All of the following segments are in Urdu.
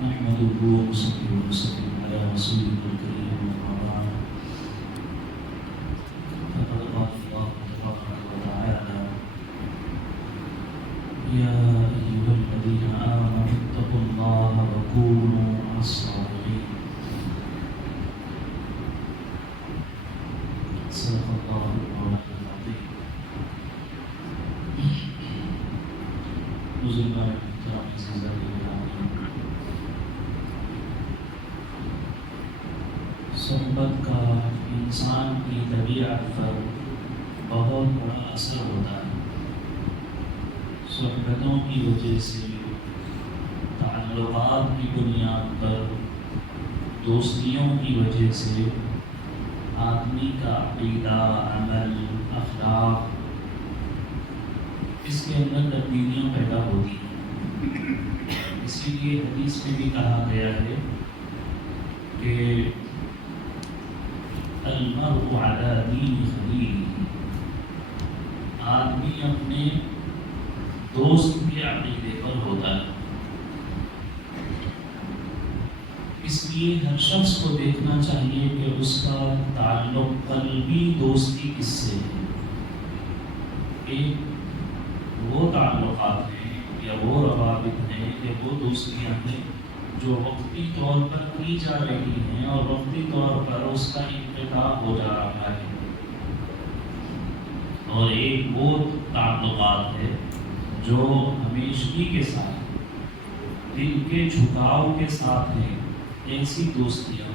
نحمده ونصلي ونسلم على رسوله الكريم أما بعد فقد قال الله تبارك وتعالى يا أيها الذين آمنوا اتقوا الله وكونوا مع الصادقين صدق الله مولانا العظيم. بزرگان محترم عزیزان گرامی، صحبت کا انسان کی طبیعت پر بہت بڑا اثر ہوتا ہے. صحبتوں کی وجہ سے، تعلقات کی بنیاد پر، دوستیوں کی وجہ سے آدمی کا عقیدہ، عمل، اخلاق، اس کے اندر تبدیلیاں پیدا ہوتی ہیں. اسی لیے حدیث میں بھی کہا گیا ہے کہ المرء علی دین خلیلہ، آدمی اپنے دوست کے عقیدے پر ہوتا ہے. اس لیے ہر شخص کو دیکھنا چاہیے کہ اس کا تعلق قلبی دوستی کس سے ہے. ایک وہ تعلقات ہیں یا وہ روابط ہیں یا وہ دوستیاں ہیں جو وقتی طور پر کی جا رہی ہیں اور وقتی طور پر اس کا انقطاع ہو جا رہا ہے، اور ایک وہ تعلقات ہے جو ہمیشگی کے ساتھ، دل کے جھکاؤ کے ساتھ ہیں. ایسی دوستیاں،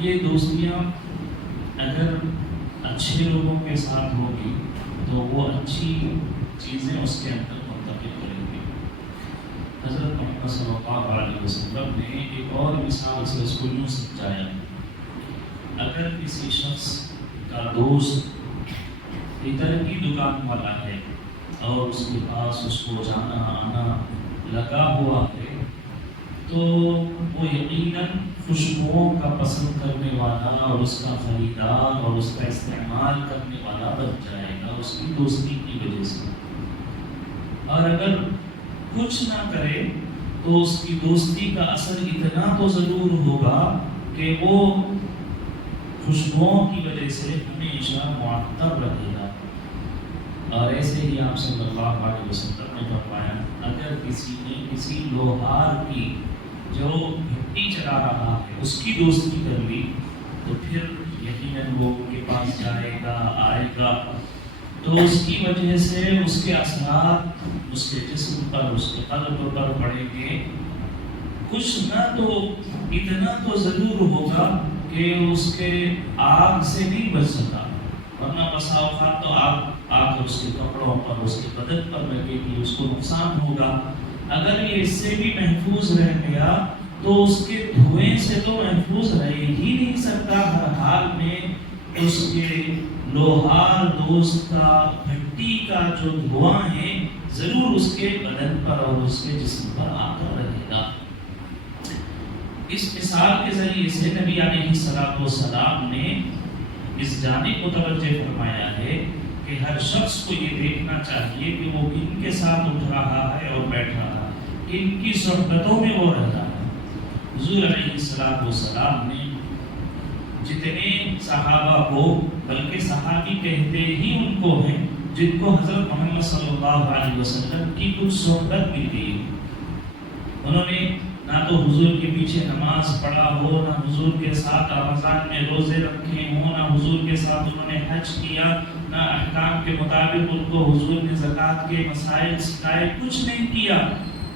یہ دوستیاں اگر اچھے لوگوں کے ساتھ ہوگی تو وہ اچھی چیزیں اس کے اندر منتقل کریں گے. حضرت محمد صلی اللہ علیہ وسلم نے ایک اور مثال سے اس کو یوں سمجھایا: اگر کسی شخص کا دوست ادھر کی دکان والا ہے اور اس کے پاس اس کو جانا آنا لگا ہوا ہے، تو وہ یقیناً خوشبوؤں کا پسند کرنے والا اور اس کا خریدار اور اس کا استعمال کرنے والا بن جائے گا اس کی دوستی کی وجہ سے. اور اگر کچھ نہ کرے تو اس کی دوستی کا اثر اتنا تو ضرور ہوگا کہ وہ خوشبوؤں کی وجہ سے ہمیشہ معطر رہے گا. اور ایسے ہی آپ صلی اللہ علیہ وسلم نے فرمایا: اگر کسی نے کسی لوہار کی جو بھٹی چلا رہا ہے اس کی دوستی کر لی تو پھر یقیناً وہ ان کے پاس جائے گا، آئے گا، تو اس کی وجہ سے اس کے اثرات اس کے جسم پر، اس کے قلب پر پڑیں گے. کچھ نہ تو اتنا تو ضرور ہوگا کہ اس کے آگ سے نہیں بچ سکا، ورنہ بسا اوقات تو آگ کر اس کے کپڑوں پر، اس کے بدن پر لگے گی، اس کو نقصان ہوگا. اگر یہ اس سے بھی محفوظ رہ گیا تو اس کے دھوئیں سے تو محفوظ رہ ہی نہیں سکتا. ہر حال میں اس کے لوہار دوست کا بھٹی کا جو دھواں ہے ضرور اس کے بدن پر اور اس کے جسم پر آ کر رہے گا. اس مثال کے ذریعے سے نبی علیہ السلام نے اس جانب متوجہ فرمایا ہے کہ ہر شخص کو یہ دیکھنا چاہیے کہ وہ کن کے ساتھ اٹھ رہا ہے اور بیٹھ رہا ہے، کن کی صحبتوں میں وہ رہتا ہے. حضور علیہ السلام نے جتنے صحابہ کو، بلکہ صحابی کہتے ہی ان کو ہیں جن کو حضرت محمد صلی اللہ علیہ وسلم کی کچھ صحبت مل گئی. انہوں نے نہ تو حضور کے پیچھے نماز پڑھا ہو، نہ حضور کے ساتھ رمضان میں روزے رکھے ہوں، نہ حضور کے ساتھ انہوں نے حج کیا، نہ احکام کے مطابق ان کو حضور نے زکوٰۃ کے مسائل سکھائے، کچھ نہیں کیا.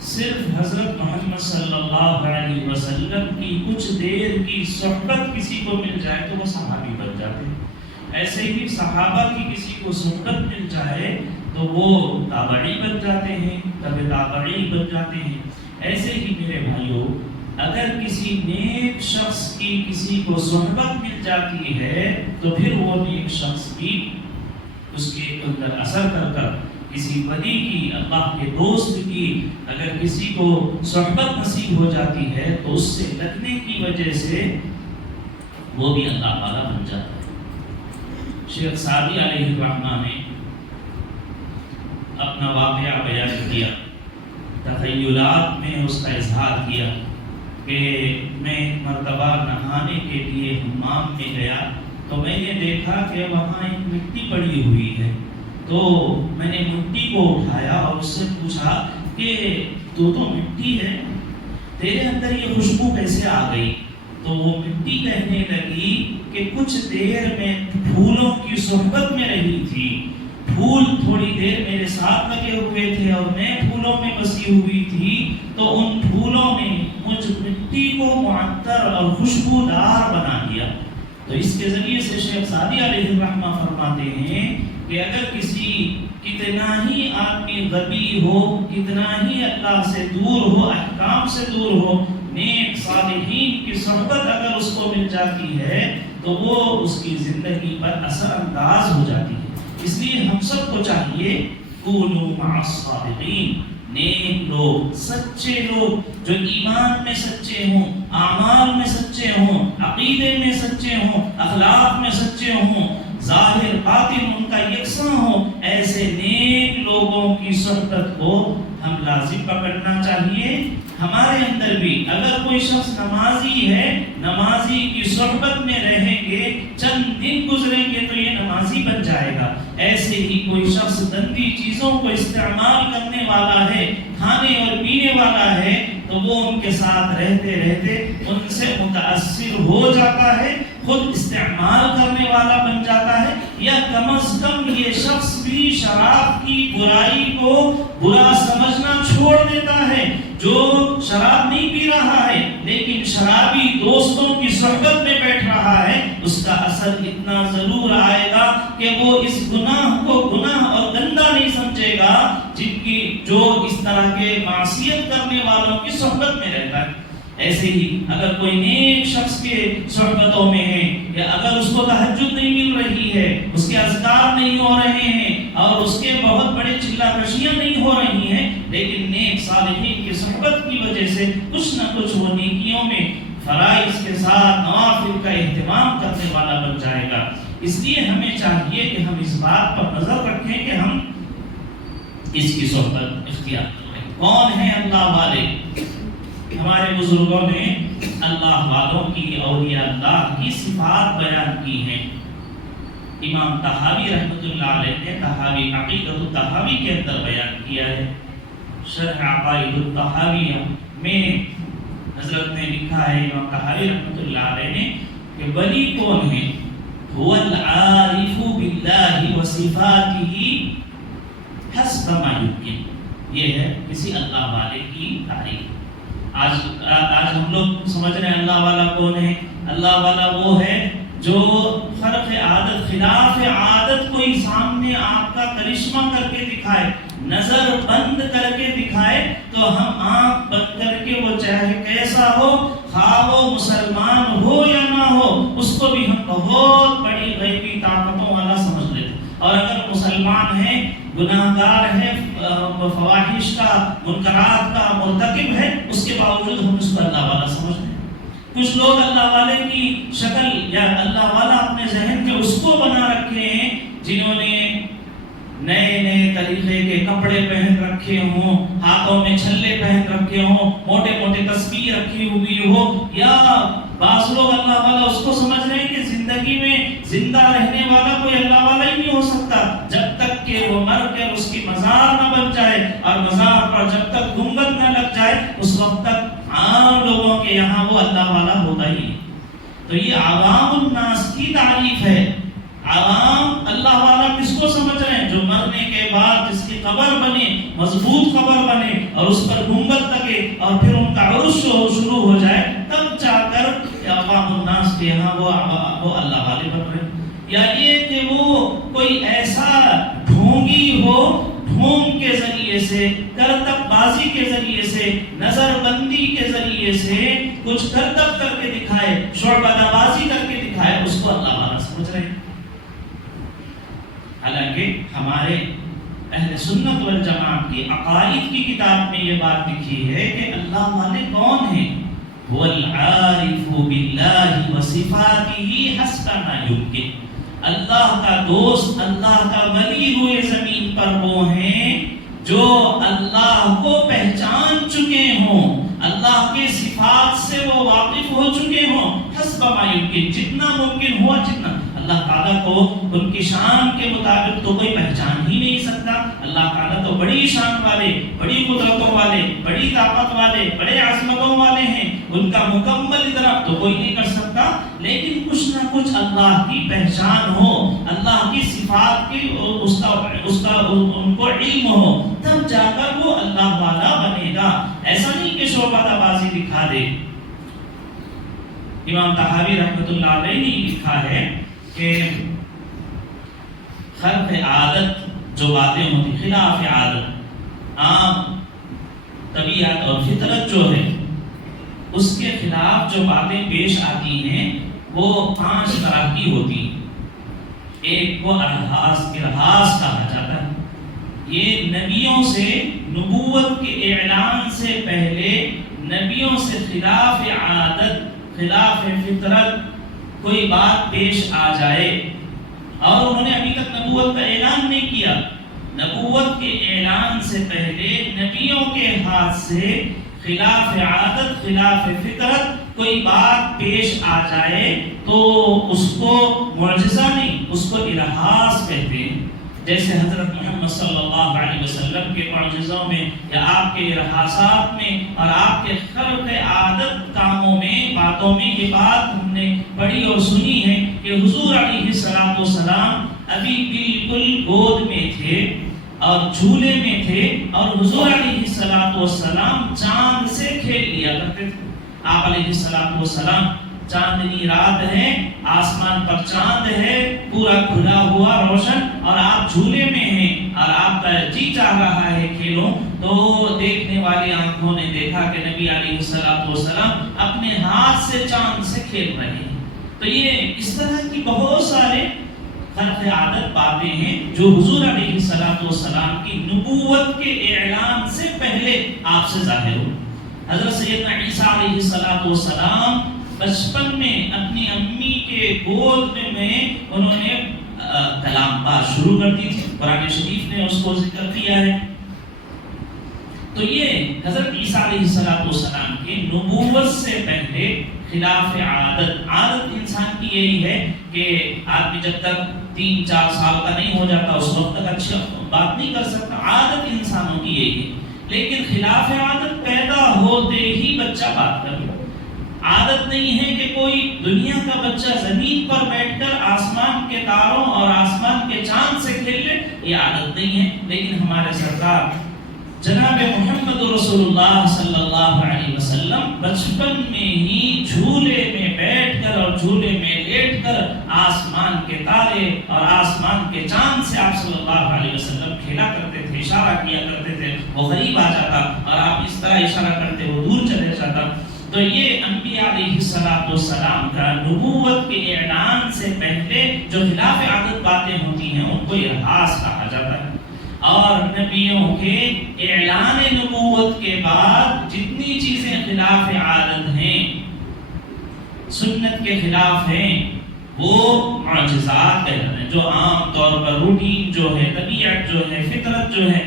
صرف حضرت محمد صلی اللہ علیہ وسلم کی کچھ دیر کی صحبت کسی کو مل جائے تو وہ صحابی بن جاتے ہیں. ایسے ہی صحابہ کی کسی کو صحبت مل جائے تو وہ تابعی بن جاتے ہیں، تبع تابعی بن جاتے ہیں. ایسے ہی میرے بھائیوں، اگر کسی نیک شخص کی کسی کو صحبت مل جاتی ہے تو پھر وہ نیک شخص بھی اس کے اندر اثر کر کسی ولی کی، اللہ کے دوست کی اگر کسی کو صحبت نصیب ہو جاتی ہے تو اس سے لگنے کی وجہ سے وہ بھی اللہ والا بن جاتا ہے. شیخ سعدی علیہ الرحمہ نے اپنا واقعہ بیان کیا تخیلات میں اس کا اظہار کیا کہ میں ایک مرتبہ نہانے کے لیے حمام میں گیا تو میں نے دیکھا کہ وہاں ایک مٹی پڑی ہوئی ہے، تو میں نے مٹی کو اٹھایا اور اس سے پوچھا کہ تو مٹی ہے، تیرے اندر یہ خوشبو کیسے آ گئی؟ تو وہ مٹی کہنے لگی کہ کچھ دیر میں پھولوں کی صحبت میں رہی تھی، پھول تھوڑی دیر میرے ساتھ لگے ہوئے تھے اور میں پھولوں میں بسی ہوئی تھی، تو ان پھولوں نے مجھ مٹی کو معطر اور خوشبودار بنا دیا۔ تو اس کے ذریعے سے شیخ سعدی علیہ الرحمہ فرماتے ہیں کہ اگر کسی کتنا ہی آدمی غبی ہو، کتنا ہی اللہ سے دور ہو، احکام سے دور ہو، نیک صالحین کی صحبت اگر اس کو مل جاتی ہے تو وہ اس کی زندگی پر اثر انداز ہو جاتی ہے۔ اس لیے ہم سب کو چاہیے کونوا مع الصادقین، نیک لوگ، سچے لوگ جو ایمان میں سچے ہوں، اعمال میں سچے ہوں، عقیدے میں سچے ہوں، اخلاق میں سچے ہوں، ظاہر باطن ان کا یکساں ہو، ایسے نیک لوگوں کی صحبت کو ہم لازم پکڑنا چاہیے۔ ہمارے اندر بھی اگر کوئی شخص نمازی ہے، نمازی کی صحبت میں رہیں گے، چند دن گزریں گے تو یہ نمازی بن جائے گا۔ ایسے ہی کوئی شخص گندی چیزوں کو استعمال کرنے والا ہے، کھانے اور پینے والا ہے، تو وہ ان کے ساتھ رہتے رہتے ان سے متاثر ہو جاتا ہے، خود استعمال کرنے والا بن جاتا ہے، یا کم از کم یہ شخص بھی شراب کی برائی کو برا سمجھنا چھوڑ دیتا ہے۔ جو شراب نہیں پی رہا ہے لیکن شرابی دوستوں کی صحبت میں بیٹھ رہا ہے، اس کا اثر اتنا ضرور آئے گا کہ وہ اس گناہ کو گناہ اور گندا نہیں سمجھے گا جن کی جو اس طرح کے معصیت کرنے والوں کی صحبت میں رہتا ہے۔ ایسے ہی اگر کوئی نیک شخص کے صحبتوں میں ہے، یا اگر اس کو تہجد نہیں مل رہی ہے، اس کے اذکار نہیں ہو رہے ہیں اور اس کے بہت بڑے چلا کشیاں نہیں ہو رہی ہیں، لیکن نیک صالحین کی صحبت کی وجہ سے کچھ نہ کچھ وہ نیکیوں میں فرائض کے ساتھ نوافل کا اہتمام کرنے والا بن جائے گا۔ اس لیے ہمیں چاہیے کہ ہم اس بات پر نظر رکھیں کہ ہم اس کی صحبت اختیار کریں۔ کون ہیں اللہ والے؟ ہمارے بزرگوں نے اللہ والوں کی، اولیاء اللہ کی صفات بیان کی ہیں۔ امام طحاوی رحمۃ اللہ علیہ نے طحاوی عقیدۃ الطحاوی کے اندر بیان کیا ہے۔ شرح عقائد الطحاویہ میں حضرت نے لکھا ہے، امام طحاوی رحمۃ اللہ علیہ نے، کہ ولی کون ہے؟ هو العارف باللہ وصفاتہ حسب ما یمکن۔ یہ ہے کسی اللہ والے کی تعریف۔ آج ہم لوگ سمجھ رہے ہیں اللہ والا کون ہے؟ اللہ والا وہ ہے جو خرق عادت، خلاف عادت کوئی سامنے آپ کا کرشمہ کر کے دکھائے، نظر بند کر کے دکھائے، تو ہم آنکھ بند کر کے وہ چاہے کیسا ہو، خواہ وہ مسلمان ہو یا نہ ہو، اس کو بھی ہم بہت بڑی غیبی طاقتوں والا سمجھ لیتے۔ اور اگر مسلمان ہے، گناہگار ہے، فواحش کا، منکرات کا مرتکب ہے، اس کے باوجود ہم اس کو اللہ والا سمجھتے ہیں۔ کچھ لوگ اللہ والے کی شکل یا اللہ والا اپنے ذہن کے اس کو بنا رکھے ہیں جنہوں نے نئے نئے طریقے کے کپڑے پہن رکھے ہوں، ہاتھوں میں چھلے پہن رکھے ہوں، موٹے موٹے تسبیح رکھی ہوئی ہو، یا بعض لوگ اللہ والا اس کو سمجھ رہے ہیں کہ زندگی میں زندہ رہنے والا کوئی اللہ والا ہی نہیں ہو سکتا جب تک کہ وہ مر کر اس کی مزار نہ بن جائے، اور مزار پر جب تک گنبد نہ لگ جائے اس وقت تک عام لوگوں کے یہاں وہ اللہ والا ہوتا ہی۔ تو یہ عوام الناس کی تعریف ہے۔ عوام اللہ والا کس کو سمجھ رہے ہیں؟ جو مرنے کے بعد جس کی قبر بنے، مضبوط قبر بنے اور اس پر گنبد لگے اور پھر ان کا عرش شروع ہو جائے، تب جا کر عوام الناس کے یہاں وہ اللہ والے بن رہے ہیں۔ یا یہ کہ وہ کوئی ایسا ڈھونگی ہو، ڈھونگ کے ذریعے سے، کرتب بازی کے ذریعے سے، نظر بندی کے ذریعے سے کچھ کرتب کر کے دکھائے، شعبدہ بازی کر کے دکھائے، اس کو اللہ والا سمجھ رہے ہیں۔ حالانکہ ہمارے اہل سنت والجماعت کی عقائد کی کتاب میں یہ بات لکھی ہے کہ اللہ والے کون ہیں؟ هو العارف باللہ وصفاتہ حسب ما یمکن۔ اللہ کا دوست، اللہ کا ولی ہوئے زمین پر وہ ہیں جو اللہ کو پہچان حسب ما يمكن، جتنا ممکن ہوا جتنا اللہ تعالیٰ کو ان کی شان کے مطابق تو کوئی پہچان ہی نہیں سکتا. اللہ تعالیٰ تو بڑی شان والے، بڑی قدرتوں والے، بڑی طاقت والے، بڑے عظمتوں والے ہیں، ان کا مکمل ادراک تو کوئی نہیں کر سکتا. لیکن کچھ نہ کچھ اللہ کی پہچان ہو، اللہ کی صفات کی اس کا ان کو علم ہو، تب جا کر وہ اللہ والا بنے گا. ایسا نہیں کہ شعبہ بازی دکھا دے. امام طحاوی رحمۃ اللہ علیہ نے لکھا ہے کہ خلق عادت جو باتیں ہوتی خلاف عادت، عام طبیعت اور فطرت جو ہے اس کے خلاف جو باتیں پیش آتی ہیں وہ 5 طرح کی ہوتی ہیں. ایک وہ ارہاس کہا جاتا ہے. یہ نبیوں سے نبوت کے اعلان سے پہلے نبیوں سے خلاف عادت، خلاف فطرت کوئی بات پیش آ جائے اور انہوں نے ابھی تک نبوت کا اعلان نہیں کیا، نبوت کے اعلان سے پہلے نبیوں کے ہاتھ سے خلاف عادت، خلاف فطرت کوئی بات پیش آ جائے تو اس کو معجزہ نہیں، اس کو ارہاس کہتے ہیں. جیسے حضرت محمد صلی اللہ علیہ وسلم کے معجزوں میں یا آپ کے ارہاسات میں اور آپ کے خلق عادت کاموں میں، باتوں میں یہ بات ہم نے پڑھی اور سنی ہے کہ حضور علیہ السلام ابھی بالکل گود میں تھے اور جھولے میں تھے اور حضور علیہ السلام چاند سے کھیل لیا کرتے تھے. آپ علیہ السلام چاندنی رات ہے، آسمان پر چاند ہے پورا کھلا ہوا روشن، اور آپ جھولے میں ہیں اور آپ کا جی چاہ رہا ہے کھیلوں، تو دیکھنے والی آنکھوں نے دیکھا کہ نبی علیہ السلام اپنے ہاتھ سے چاند سے کھیل رہے ہیں. تو یہ اس طرح کی بہت سارے خلق عادت باتیں ہیں جو حضور علیہ السلام کی نبوت کے اعلان سے پہلے آپ سے ظاہر ہو. حضرت سیدنا عیسیٰ علیہ السلام بچپن میں اپنی امی کے گود میں انہوں نے کلام بات شروع کر دی تھی. قرآن شریف نے اس کو ذکر کیا ہے. تو یہ حضرت عیسیٰ علیہ السلام کی نبوت سے پہلے خلاف عادت انسان کی یہی ہے کہ آدمی جب تک 3-4 سال کا نہیں ہو جاتا اس وقت تک اچھی بات نہیں کر سکتا. عادت انسانوں کی یہی ہے. لیکن خلاف عادت پیدا ہوتے ہی بچہ بات کر لے. عادت نہیں ہے کہ کوئی دنیا کا بچہ زمین پر بیٹھ کر آسمان کے تاروں اور آسمان کے چاند سے کھیل لے، یہ عادت نہیں ہے. لیکن ہمارے سرکار جناب محمد رسول اللہ صلی اللہ علیہ وسلم بچپن میں ہی جھولے میں بیٹھ کر اور جھولے میں لیٹ کر آسمان کے تارے اور آسمان کے چاند سے آپ صلی اللہ علیہ وسلم کھیلا کرتے تھے، اشارہ کیا کرتے تھے. وہ قریب آ جاتا اور آپ اس طرح اشارہ کرتے وہ دور چلے جاتا. تو یہ انبیاء علیہ السلام کا نبوت کے اعلان سے پہلے جو خلاف عادت باتیں ہوتی ہیں ان کو ارہاس کہا جاتا ہے. اور نبیوں کے اعلان نبوت کے بعد جتنی چیزیں خلاف عادت ہیں، سنت کے خلاف ہیں، وہ معجزات کہلاتے ہیں. جو عام طور پر روٹین جو ہے، طبیعت جو ہے، فطرت جو ہے،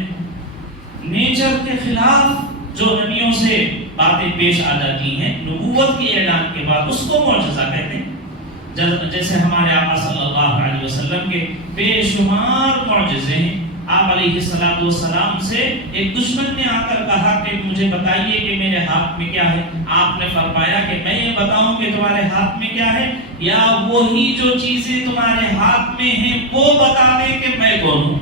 نیچر کے خلاف جو نبیوں سے باتیں پیش آ جاتی ہیں نبوت کے اعلان کے بعد، اس کو معجزہ کہتے ہیں. جیسے ہمارے آقا صلی اللہ علیہ وسلم کے بے شمار معجزے ہیں. آپ علیہ السلام سے ایک دشمن نے آ کر کہا کہ مجھے بتائیے کہ میرے ہاتھ میں کیا ہے. آپ نے فرمایا کہ میں یہ بتاؤں کہ تمہارے ہاتھ میں کیا ہے، یا وہی جو چیزیں تمہارے ہاتھ میں ہیں وہ بتا دیں کہ میں کون ہوں.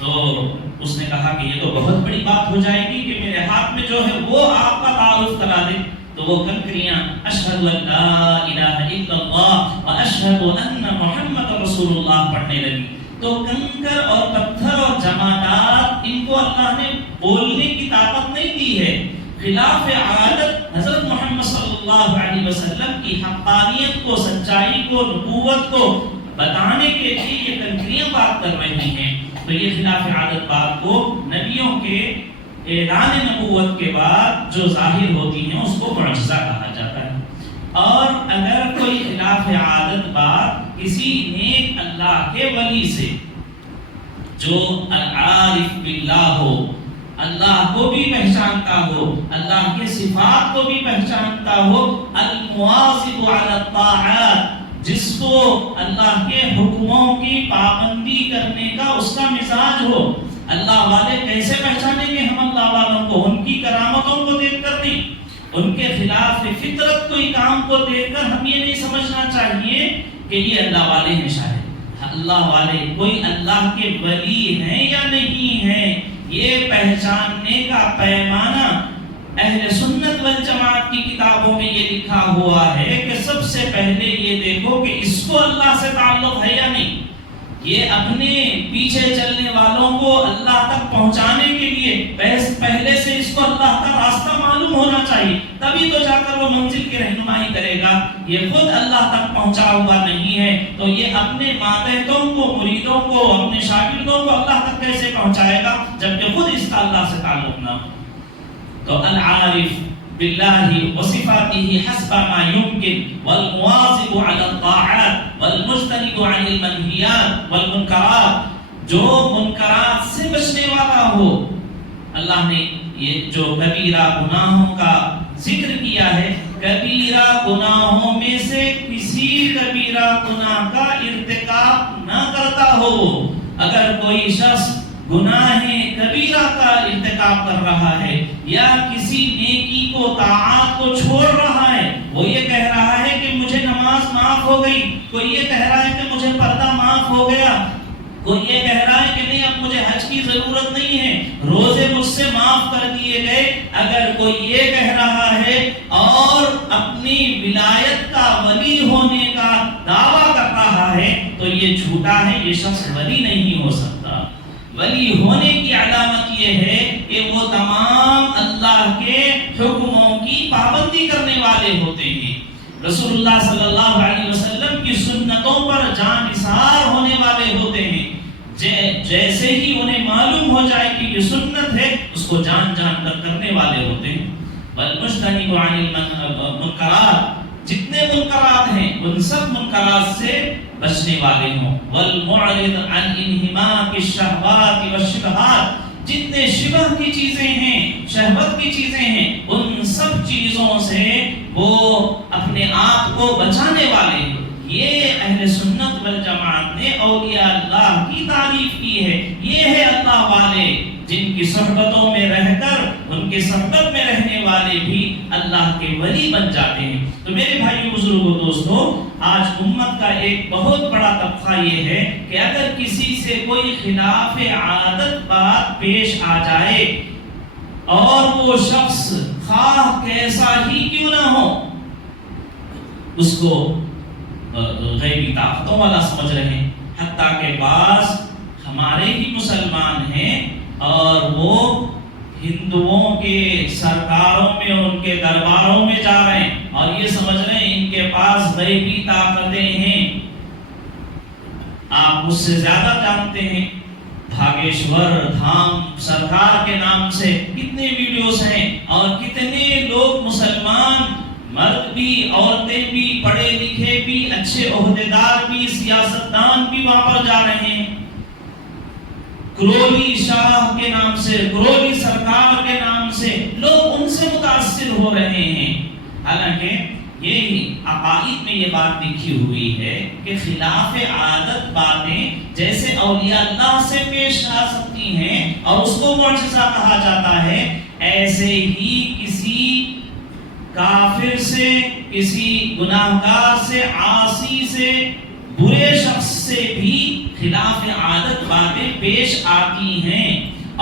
تو اس نے کہا کہ یہ تو بہت بڑی بات ہو جائے گی کہ میرے ہاتھ میں جو ہے وہ آپ کا تعارف کرا دے. تو وہ کنکریاں اشہد ان لا الہ الا اللہ و اشہد ان محمد رسول اللہ پڑھنے لگی. تو کنکر اور پتھر اور جمادات ان کو اللہ نے بولنے کی طاقت نہیں دی ہے. خلاف عادت حضرت محمد صلی اللہ علیہ وسلم کی حقانیت کو، سچائی کو، نبوت کو بتانے کے لیے یہ کنکریاں بات کر رہی ہیں. تو یہ خلاف عادت بات کو نبیوں کے اعلان نبوت کے بعد جو ظاہر ہوتی ہیں اس کو معجزہ کہا جاتا ہے. اور اگر کوئی خلاف عادت بات کسی نیک اللہ کے ولی سے جو العارف باللہ ہو، اللہ کو بھی پہچانتا ہو، اللہ کے صفات کو بھی پہچانتا ہو، والمواظب علی الطاعات، جس کو اللہ کے حکموں کی پابندی کرنے کا اس کا مزاج ہو۔ اللہ والے کیسے پہچانیں گے ہم اللہ والوں کو؟ ان کی کرامتوں کو دیکھ کر نہیں، ان کے خلاف فطرت کوئی کام کو دیکھ کر ہم یہ نہیں سمجھنا چاہیے کہ یہ اللہ والے ہیں۔ شاید اللہ والے کوئی اللہ کے ولی ہیں یا نہیں ہیں، یہ پہچاننے کا پیمانہ اہل سنت والجماعت کی کتابوں میں یہ لکھا ہوا ہے کہ سب سے پہلے یہ دیکھو کہ اس کو اللہ سے تعلق ہے یا نہیں۔ یہ اپنے پیچھے چلنے والوں کو اللہ تک پہنچانے کے لیے پہلے سے اس کو اللہ کا راستہ معلوم ہونا چاہیے، تبھی تو جا کر وہ منزل کی رہنمائی کرے گا۔ یہ خود اللہ تک پہنچا ہوا نہیں ہے تو یہ اپنے ماتحتوں کو، مریدوں کو، اپنے شاگردوں کو اللہ تک کیسے پہنچائے گا جبکہ خود اس کا اللہ سے تعلق نہ ہو؟ تو العارف باللہ وصفاته حسب ما يمكن والمواظب على الطاعات والمجتنب عن المنهيات والمنکرات، جو منکرات سے بچنے والا ہو۔ اللہ نے یہ جو کبیرہ گناہوں کا ذکر کیا ہے، کبیرہ گناہوں میں سے کسی کبیرہ گناہ کا ارتکاب نہ کرتا ہو۔ اگر کوئی شخص گناہ کبیرہ کا ارتکاب کر رہا ہے یا کسی نیکی کو، طاعات کو چھوڑ رہا ہے، وہ یہ کہہ رہا ہے کہ مجھے نماز معاف ہو گئی، کوئی یہ کہہ رہا ہے کہ مجھے پردہ معاف ہو گیا، کوئی یہ کہہ رہا ہے کہ نہیں اب مجھے حج کی ضرورت نہیں ہے، روزے مجھ سے معاف کر دیے گئے۔ اگر کوئی یہ کہہ رہا ہے اور اپنی ولایت کا، ولی ہونے کا دعویٰ کر رہا ہے تو یہ جھوٹا ہے، یہ شخص ولی نہیں ہو سکتا۔ ولی ہونے کی علامت یہ ہے کہ وہ تمام اللہ کے حکموں کی پابندی کرنے والے ہوتے ہیں، رسول اللہ صلی اللہ علیہ وسلم کی سنتوں پر جان نثار ہونے والے ہوتے ہیں۔ جیسے ہی انہیں معلوم ہو جائے کہ یہ سنت ہے، اس کو جان جان کر کرنے والے ہوتے ہیں۔ والمجتنب عن المنکرات، جتنے منکرات ہیں ان سب منکرات سے بچنے والے ہوں۔ والمعرض عن انہماک الشہوات والشبہات، جتنے شبہ کی چیزیں ہیں، شہوت کی چیزیں ہیں، ان سب چیزوں سے وہ اپنے آپ کو بچانے والے ہیں۔ یہ اہل سنت والجماعت نے اولیاء اللہ کی تعریف کی ہے۔ یہ ہے اللہ والے جن کی صحبتوں میں رہ کر، ان کے صحبت میں رہنے والے بھی اللہ کے ولی بن جاتے ہیں۔ تو میرے بھائیو، بزرگوں، دوستو، آج امت کا ایک بہت بڑا طبقہ یہ ہے کہ اگر کسی سے کوئی خلاف عادت بات پیش آ جائے اور وہ شخص خواہ کیسا ہی کیوں نہ ہو اس کو غیبی طاقتوں والا سمجھ رہے ہیں، حتیٰ کہ بعض ہمارے ہی مسلمان ہیں اور وہ ہندوؤں کے سرکاروں میں، ان کے درباروں میں جا رہے ہیں اور یہ سمجھ رہے ہیں ان کے پاس غیبی طاقتیں ہیں۔ آپ مجھ سے زیادہ جانتے ہیں، بھاگیشور دھام سرکار کے نام سے کتنے ویڈیوز ہیں اور کتنے لوگ مسلمان، مرد بھی، عورتیں بھی، پڑھے لکھے بھی، اچھے عہدیدار بھی، سیاستدان بھی وہاں پر جا رہے ہیں۔ کرولی شاہ کے نام سے، کرولی سرکار کے نام سے لوگ ان سے متاثر ہو رہے ہیں، حالانکہ یہی عقائد میں یہ بات لکھی ہوئی ہے کہ خلاف عادت باتیں جیسے اولیاء اللہ سے پیش آ سکتی ہیں اور اس کو معجزہ کہا جاتا ہے، ایسے ہی کسی کافر سے، کسی گناہگار سے، عاصی سے، برے شخص سے بھی خلاف عادت باتیں پیش آتی ہیں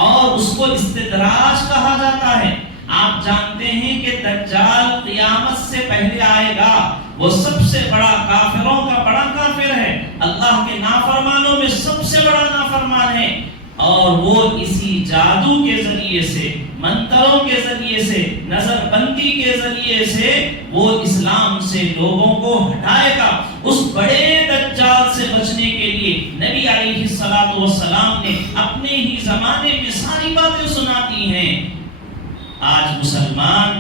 اور اس کو استدراج کہا جاتا ہے۔ آپ جانتے ہیں کہ دجال قیامت سے پہلے آئے گا، وہ سب سے بڑا کافروں کا بڑا کافر ہے، اللہ کے نافرمانوں میں سب سے بڑا نافرمان ہے، اور وہ اسی جادو کے ذریعے سے، منتروں کے ذریعے سے، نظر بندی کے ذریعے سے وہ اسلام سے لوگوں کو ہٹائے گا۔ اس بڑے دجال سے بچنے کے لیے نبی علیہ السلام نے اپنے ہی زمانے میں ساری باتیں سناتی ہیں۔ آج مسلمان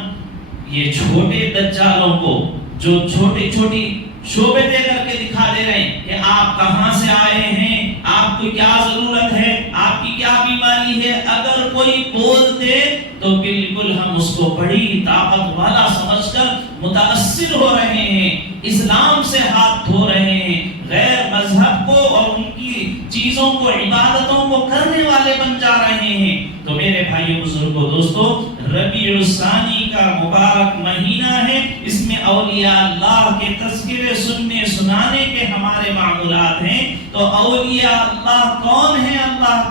یہ چھوٹے دجالوں کو جو چھوٹی چھوٹی شعبے دے کر کے دکھا دے رہے ہیں کہ آپ کہاں سے آئے ہیں، آپ کو کیا ضرورت ہے، آپ کی کیا بیماری ہے، اگر کوئی بول دے تو بالکل ہم اس کو بڑی طاقت والا سمجھ کر متاثر ہو رہے ہیں، اسلام سے ہاتھ دھو رہے ہیں، غیر مذہب کو اور ان کی چیزوں کو، عبادتوں کو کرنے والے بن جا رہے ہیں۔ تو میرے بھائیو بزرگوں دوستو، ربیع الثانی کا مبارک مہینہ ہے، اس میں اولیاء اللہ کے تذکرے سننے سنانے کے ہمارے معمولات ہیں۔ تو اولیاء اللہ کون ہیں؟ اللہ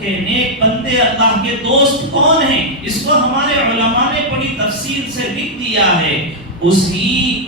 کے نیک بندے، اللہ کے دوست کون ہیں؟ اس کو ہمارے علماء نے بڑی تفصیل سے لکھ دیا ہے۔ اسی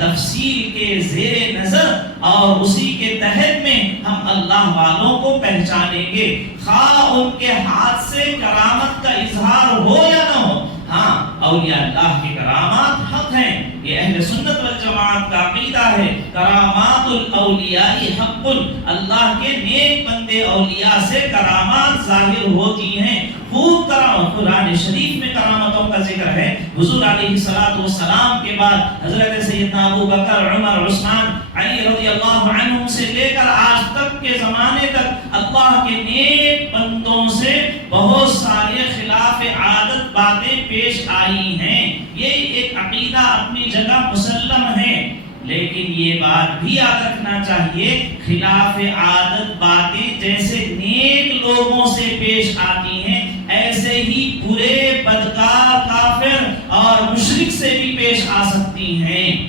تفصیل کے زیر نظر اور اسی کے تحت میں ہم اللہ والوں کو پہچانیں گے، خواہ ان کے ہاتھ سے کرامت کا اظہار ہو یا نہ ہو۔ ہاں، اولیاء اللہ کی کرامات حق ہیں، یہ اہل سنت والجماعت کا عقیدہ ہے۔ کرامات الاولیاء حق، اللہ کے نیک بندے اولیاء سے کرامات ظاہر ہوتی ہیں۔ خوب کرامت، قرآن شریف میں کرامتوں کا ذکر ہے۔ حضور علیہ السلام کے بعد حضرت سیدنا ابو بکر، عمر، عثمان، علی رضی اللہ عنہم سے لے کر آج تک کے زمانے تک اللہ کے نیک بندوں سے بہت سارے خلاف عادت باتیں پیش آئی ہیں۔ یہ ایک عقیدہ اپنی جگہ مسلم ہے، لیکن یہ بات بھی یاد رکھنا چاہیے، خلاف عادت باتیں جیسے نیک لوگوں سے پیش آتی ہیں، ایسے ہی برے، بدکار، کافر اور مشرک سے بھی پیش آ سکتی ہیں۔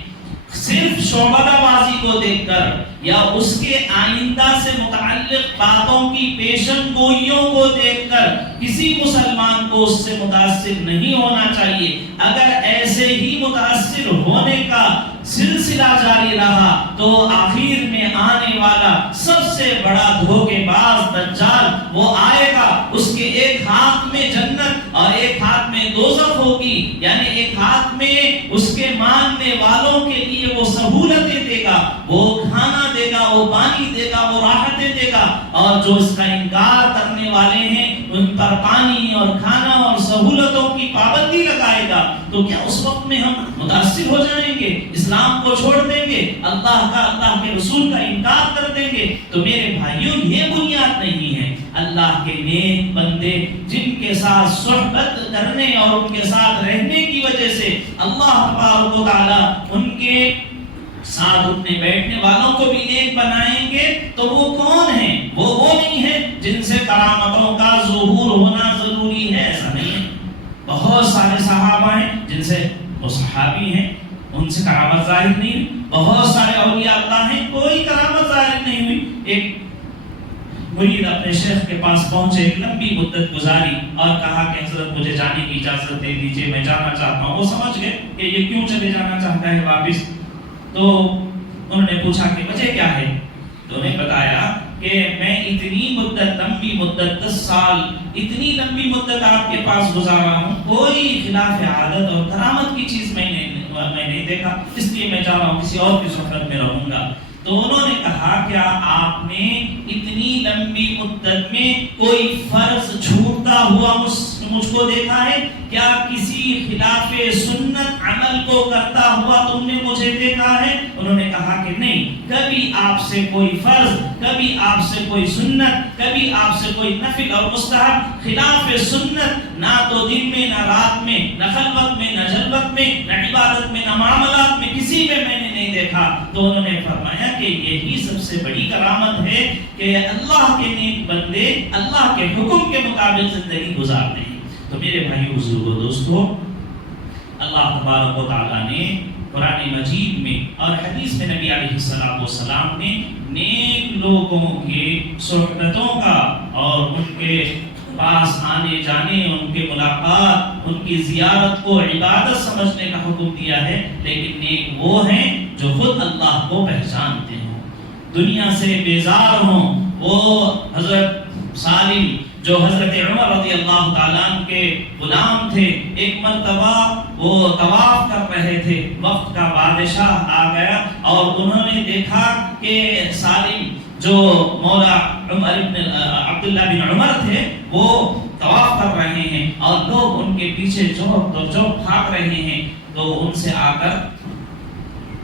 صرف شعبدہ بازی کو دیکھ کر یا اس کے آئندہ سے متعلق باتوں کی پیشن گوئیوں کو دیکھ کر کسی مسلمان کو اس سے متاثر نہیں ہونا چاہیے۔ اگر ایسے ہی متاثر ہونے کا سلسلہ جاری رہا تو آخر میں آنے والا سب سے بڑا دھوکے باز دجال وہ آئے گا، اس کے ایک ہاتھ میں جنت اور ایک ہاتھ میں دوزخ ہوگی، یعنی ایک ہاتھ میں اس کے ماننے والوں کے لیے وہ سہولتیں دے گا، وہ کھانا دے گا، وہ پانی دے گا، وہ راحتیں دے گا، اور جو اس کا انکار کرنے والے ہیں ان پر پانی اور کھانا اور سہولتوں کی پابندی لگائے گا۔ تو کیا اس وقت میں ہم متاثر ہو جائیں گے، اسلام کو چھوڑ دیں گے، اللہ کا، اللہ کے رسول کا انکار کر دیں گے؟ تو میرے بھائیوں، یہ بنیاد نہیں ہے۔ اللہ کے نیک بندے جن کے ساتھ صحبت کرنے اور ان کے ساتھ رہنے کی وجہ سے اللہ تبارک و تعالی ان کے ساتھ اٹھنے بیٹھنے والوں کو بھی نیک بنائیں گے، تو وہ کون ہیں؟ وہ نہیں ہیں جن سے کرامتوں کا ظہور ہونا ضروری ہے، ایسا نہیں ہے۔ بہت سارے صحابہ ہیں جن سے، وہ صحابی ہیں، ان سے کرامت ظاہر نہیں ہوئی۔ بہت سارے اولیاء اللہ ہیں، کوئی کرامت ظاہر نہیں ہوئی۔ ایک مرید اپنے شیخ کے پاس پہنچے، ایک لمبی مدت گزاری اور کہا کہ حضرت مجھے جانے کی اجازت دے دیجئے، میں جانا چاہتا ہوں۔ وہ سمجھ گئے کہ یہ کیوں چلے جانا چاہتا ہے واپس۔ تو انہوں نے پوچھا کہ وجہ کیا ہے؟ تو انہیں بتایا کہ میں اتنی مدت، لمبی مدت، 10 سال، اتنی لمبی مدت آپ کے پاس گزارا ہوں، کوئی خلاف عادت اور کرامت کی چیز میں نہیں دیکھا، اس لیے میں چاہ رہا ہوں کسی اور کی صحبت میں رہوں گا۔ تو انہوں نے کہا کیا آپ نے اتنی لمبی مدت میں کوئی فرض چھوٹتا ہوا مجھ کو دیکھا ہے؟ کیا کسی خلاف سنت عمل کو کرتا ہوا تم نے مجھے دیکھا ہے؟ انہوں نے کہا کہ نہیں، کبھی آپ سے کوئی فرض، کبھی آپ سے کوئی سنت، کبھی آپ سے کوئی نفل اور مستحب خلاف سنت، نہ تو دن میں، نہ رات میں، نہ خلوت میں، نہ جلوت میں، نہ عبادت میں، نہ معاملات میں، کسی میں نے نہیں دیکھا۔ تو انہوں نے فرمایا کہ یہی سب سے بڑی کرامت ہے کہ اللہ کے نیک بندے اللہ کے حکم کے مطابق زندگی گزارتے ہیں۔ تو میرے بھائیو بزرگو دوستو، اللہ تبارک و تعالیٰ نے قرآن مجید میں اور حدیث میں نبی علیہ السلام نے نیک لوگوں کے صحبتوں کا اور ان کے پاس آنے جانے، ان کے ملاقات، ان کی زیارت کو عبادت سمجھنے کا حکم دیا ہے۔ لیکن نیک وہ ہیں جو خود اللہ کو پہچانتے ہوں، دنیا سے بیزار ہوں۔ وہ حضرت سالم جو حضرت عمر رضی اللہ تعالیٰ عنہ کے غلام تھے، ایک مرتبہ وہ طواف کر رہے تھے، وقت کا بادشاہ آ گیا اور انہوں نے دیکھا کہ سالم جو مولا عبداللہ بن عمر تھے وہ طواف کر رہے ہیں اور لوگ ان کے پیچھے چوک بھاگ رہے ہیں۔ تو ان سے آ کر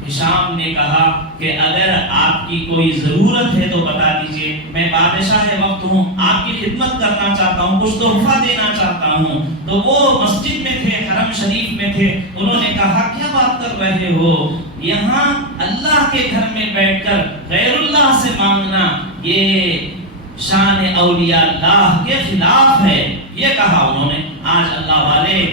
ہشام نے کہا کہ اگر آپ کی کوئی ضرورت ہے تو بتا دیجئے، میں بادشاہ وقت ہوں، آپ کی خدمت کرنا چاہتا ہوں، کچھ تحفہ دینا چاہتا ہوں۔ تو وہ مسجد میں تھے، حرم شریف میں تھے، انہوں نے کہا کیا بات کر رہے ہو، یہاں اللہ کے گھر میں بیٹھ کر غیر اللہ سے مانگنا یہ شان اولیاء اللہ کے خلاف ہے۔ یہ کہا انہوں نے۔ آج اللہ والے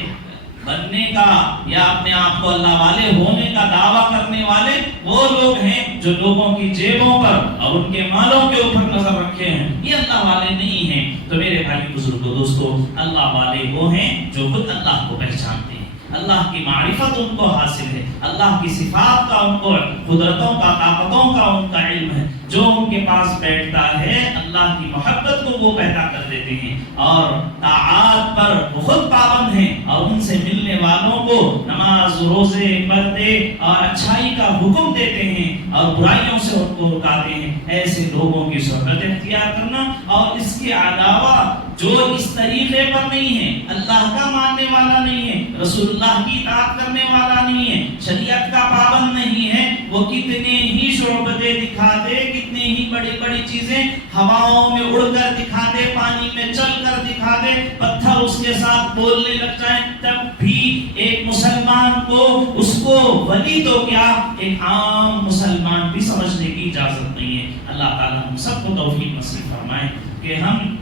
بننے کا یا اپنے آپ کو اللہ والے ہونے کا دعویٰ کرنے والے وہ لوگ ہیں جو لوگوں کی جیبوں پر اور ان کے مالوں کے اوپر نظر رکھے ہیں، یہ اللہ والے نہیں ہیں۔ تو میرے بھائی بزرگوں دوستو، اللہ والے وہ ہیں جو خود اللہ کو پہچانتے ہیں، اللہ کی معرفت ان کو حاصل ہے، اللہ کی صفات کا ان کو، قدرتوں کا، طاقتوں کا ان کا علم ہے۔ جو ان کے پاس بیٹھتا ہے اللہ کی محبت کو وہ پیدا کر دیتے ہیں، اور طاعات پر بہت پابند ہیں، اور ان سے ملنے والوں کو نماز، روزے، پردے اور اچھائی کا حکم دیتے ہیں اور برائیوں سے ان کو رکاتے ہیں۔ ایسے لوگوں کی صحبت اختیار کرنا، اور اس کے علاوہ جو اس طریقے پر نہیں ہے، اللہ کا ماننے والا نہیں ہے، رسول اللہ کی اطاعت کرنے والا نہیں ہے، شریعت کا پابند نہیں ہے، وہ کتنے ہی شعبدے دکھا دے، کتنے ہی بڑی بڑی چیزیں ہواؤں میں اڑ کر دکھا دے، پانی میں چل کر دکھا دے، پتھر اس کے ساتھ بولنے لگ جائیں، تب بھی ایک مسلمان کو اس کو ولی تو کیا، ایک عام مسلمان بھی سمجھنے کی اجازت نہیں ہے۔ اللہ تعالیٰ ہم سب کو توفیق نصیب فرمائے کہ ہم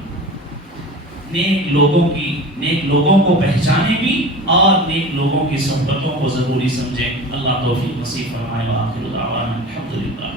نیک لوگوں کو پہچانے بھی اور نیک لوگوں کی صحبتوں کو ضروری سمجھیں۔ اللہ توفیق نصیب فرمائے۔ وآخر دعوانا الحمدللہ۔